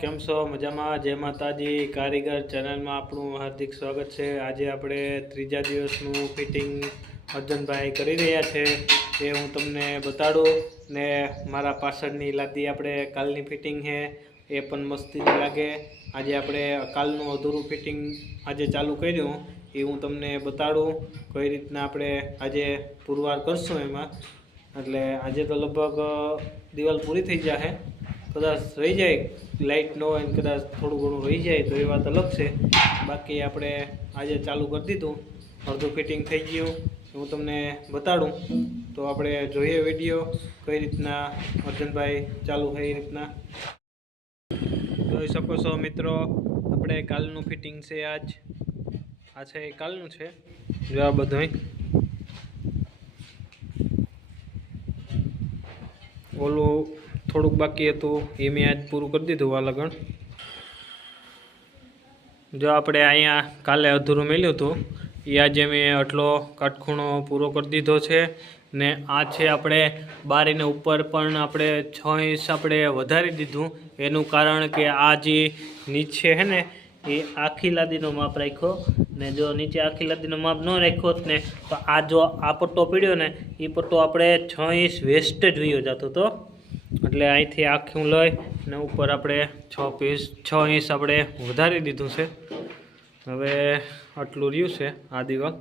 કેમ છો? મજામાં? જય માતાજી. કારીગર ચેનલમાં આપણું હાર્દિક સ્વાગત છે. આજે આપણે ત્રીજા દિવસનું ફિટિંગ અર્જનભાઈ કરી રહ્યા છે એ હું તમને બતાડું. ને મારા પાછળની લાદી આપણે કાલની ફિટિંગ છે એ પણ મસ્તીની લાગે. આજે આપણે કાલનું અધૂરું ફિટિંગ આજે ચાલુ કર્યું એ હું તમને બતાડું કઈ રીતના આપણે આજે પુરવાર કરશું એમાં. એટલે આજે તો લગભગ દિવાલ પૂરી થઈ જશે. કદાચ રહી જાય, લાઇટ ન હોય કદાચ થોડું ઘણું રહી જાય તો એ વાત અલગ છે. બાકી આપણે આજે ચાલુ કરી દીધું, અડધું ફિટિંગ થઈ ગયું હું તમને બતાડું. તો આપણે જોઈએ વિડીયો કઈ રીતના અર્જનભાઈ ચાલુ છે એ રીતના જોઈ શકો છો મિત્રો. આપણે કાલનું ફિટિંગ છે આ છે એ કાલનું છે. જો આ બધું ઓલું થોડુંક બાકી હતું એ મેં આજ પૂરું કરી દીધું આ લગન. જો આપણે અહીંયા કાલે અધૂરું મેલ્યું હતું એ આજે મેં આટલો કાટખૂણો પૂરો કરી દીધો છે. ને આ છે આપણે બારીને ઉપર પણ આપણે 6 ઇંચ આપણે વધારી દીધું. એનું કારણ કે આ જે નીચે છે ને એ આખી લાદીનો માપ રાખ્યો. ને જો નીચે આખી લાદીનો માપ ન રાખ્યો હોત ને તો આ જો આ પટ્ટો પીડ્યો ને એ પટ્ટો આપણે 6 ઇંચ વેસ્ટેજ વયો જતો હતો. એટલે અહીંથી આખું લઈ ને ઉપર આપણે 6 ઇંચ આપણે વધારી દીધું છે. હવે આટલું રહ્યું છે આ દિવાલ.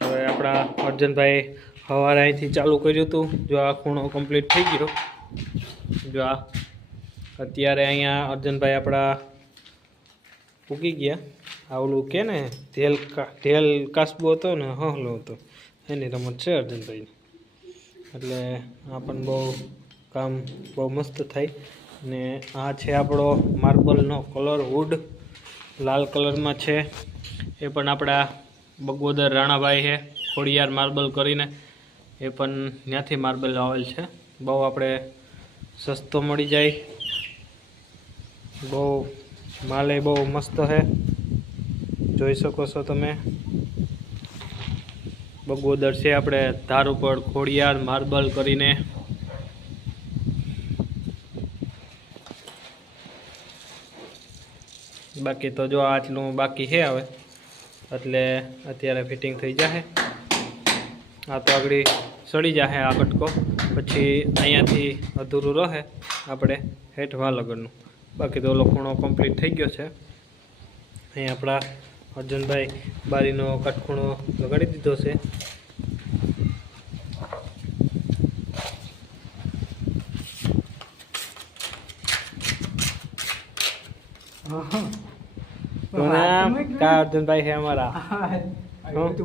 હવે આપણા અર્જનભાઈ સવારે અહીંથી ચાલુ કર્યું હતું. જો આ ખૂણો કમ્પ્લીટ થઈ ગયો. જો આ અત્યારે અહીંયા અર્જનભાઈ આપણા પૂકી ગયા. આ ઓલું કે ને ઢેલ કાસબો હતો ને હલો હતો એની રમત છે અર્જનભાઈની. એટલે આ પણ બહુ કામ બહુ મસ્ત થાય. ને આ છે આપણો માર્બલનો કલર, વુડ લાલ કલરમાં છે. એ પણ આપણા બગોદર રાણાભાઈ છે ખોડિયાર માર્બલ કરીને, એ પણ ત્યાંથી માર્બલ આવેલ છે. બહુ આપણે સસ્તો મળી જાય, બહુ માલે બહુ મસ્ત છે. જોઈ શકો છો તમે. બગોદર છે આપણે ધાર ઉપર ખોડિયાર માર્બલ કરીને. બાકી તો જો આટલું બાકી છે હવે, એટલે અત્યારે ફિટિંગ થઈ જશે. આ તો આગળ સડી જશે આ કટકો, પછી અહીંયાથી અધૂરું રહે આપણે હેઠવા લગનનું. બાકી તો ઓલો ખૂણો કમ્પ્લીટ થઈ ગયો છે. અહીં આપણા અર્જનભાઈ બારીનો કાટખૂણો લગાડી દીધો છે. અર્જનભાઈ છે અમારા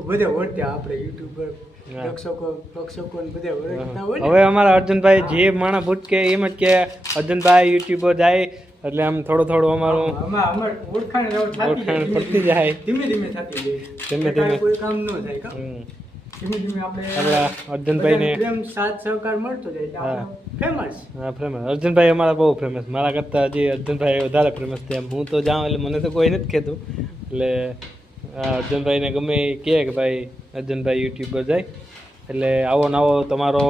બધે ઓળખ્યા આપણે યુટ્યુબર હવે અમારા અર્જનભાઈ જે માણા ભૂટકે એમ જ કે અર્જનભાઈ યુટ્યુબર જાય એટલે આમ થોડું થોડું અમારું ઓળખાણ પડતી જાય. ધીમે ધીમે થતી જાય. ધીમે ધીમે કોઈ કામ ન થાય. ધીમે ધીમે આપણે અર્જનભાઈને પ્રેમ સાથ સહકાર મળતો જાય. ફેમસ. હા ફેમસ. અર્જનભાઈ અમારા બહુ ફેમસ. મારા કરતાં હજી અર્જનભાઈ વધારે ફેમસ છે. હું તો જાઉં એટલે મને તો કોઈ નથી કહેતું. એટલે અર્જનભાઈને ગમે એ કહે કે ભાઈ અર્જનભાઈ યુટ્યુબર જાય એટલે આવો નવો તમારો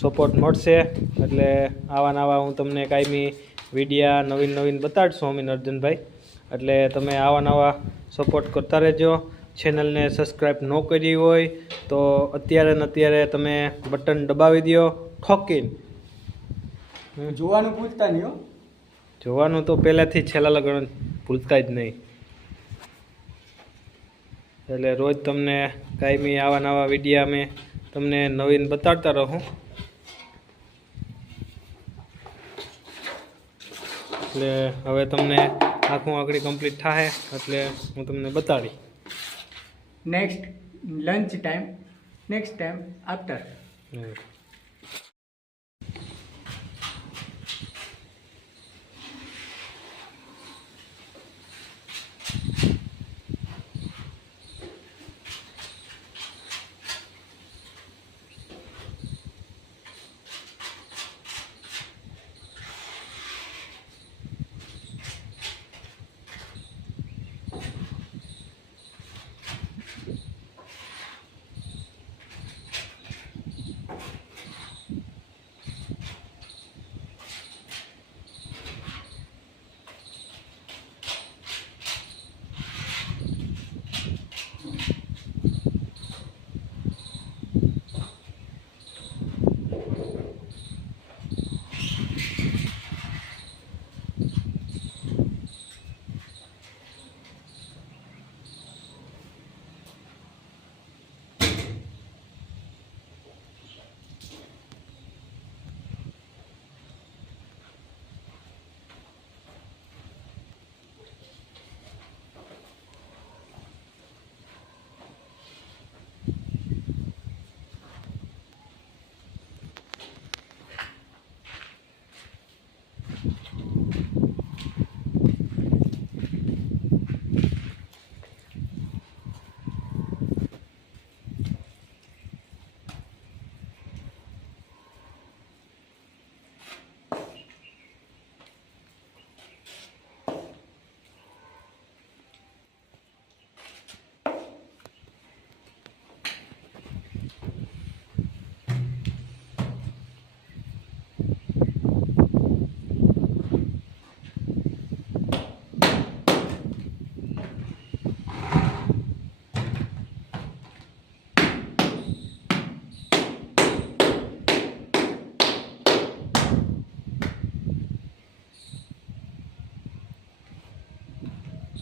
સપોર્ટ મળશે. એટલે આવા નવા હું તમને કાયમી વિડીયા નવીન બતાડશું અમીન અર્જનભાઈ. એટલે તમે આવા નવા સપોર્ટ કરતા રહેજો. ચેનલને સબસ્ક્રાઈબ ન કરી હોય તો અત્યારે ને અત્યારે તમે બટન દબાવી દો ઠોકીને. જોવાનું ભૂલતા નહીં હો. જોવાનું તો પહેલાંથી છેલ્લા લગન ભૂલતા જ નહીં. એટલે રોજ તમને કાયમી આવા નવા વિડીયા અમે તમને નવીન બતાડતા રહું. એટલે હવે તમને આખું આગળ કમ્પ્લીટ થાય એટલે હું તમને બતાડી. Next lunch time, next time after.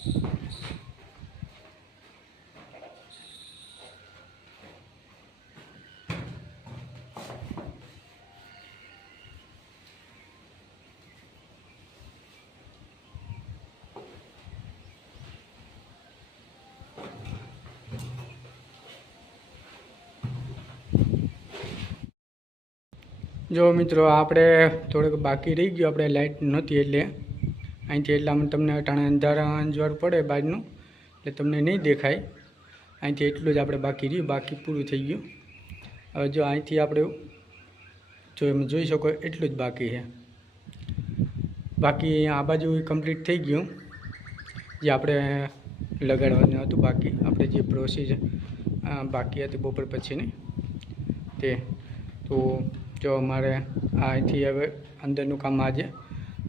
જો મિત્રો આપણે થોડુંક બાકી રહી ગયું, આપણે લાઇટ નહોતી એટલે અહીંથી એટલામાં તમને અટાણે અંધારા અંજવાળ પડે બહારનું એટલે તમને નહીં દેખાય. અહીંથી એટલું જ આપણે બાકી રહ્યું, બાકી પૂરું થઈ ગયું. હવે જો અહીંથી આપણે જો એમ જોઈ શકો એટલું જ બાકી છે. બાકી આ બાજુ કમ્પ્લીટ થઈ ગયું જે આપણે લગાડવાનું હતું. બાકી આપણે જે પ્રોસીજર બાકી હતી બપોર પછીની તે તો જો અમારે અહીંથી હવે અંદરનું કામ આજે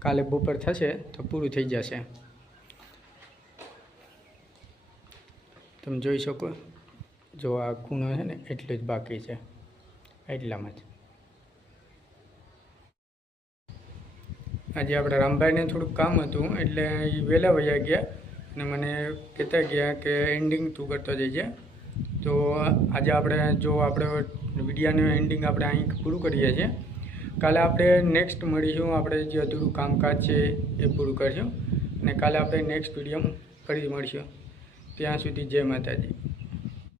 કાલે બપોર થશે તો પૂરું થઈ જશે. તમે જોઈ શકો જો આ ખૂણો છે ને એટલું જ બાકી છે, એટલામાં જ. આજે આપણે રામભાઈને થોડુંક કામ હતું એટલે એ વહેલા વયા ગયા અને મને કહેતા ગયા કે એન્ડિંગ તું કરતો જઈએ. તો આજે આપણે જો આપણે વિડીયાનું એન્ડિંગ આપણે અહીં પૂરું કરીએ છીએ. કાલે આપણે નેક્સ્ટ મળીશું, આપણે જે અધૂરું કામકાજ છે એ પૂરું કરીશું અને કાલે આપણે નેક્સ્ટ વિડીયો ફરી મળીશું. ત્યાં સુધી જય માતાજી.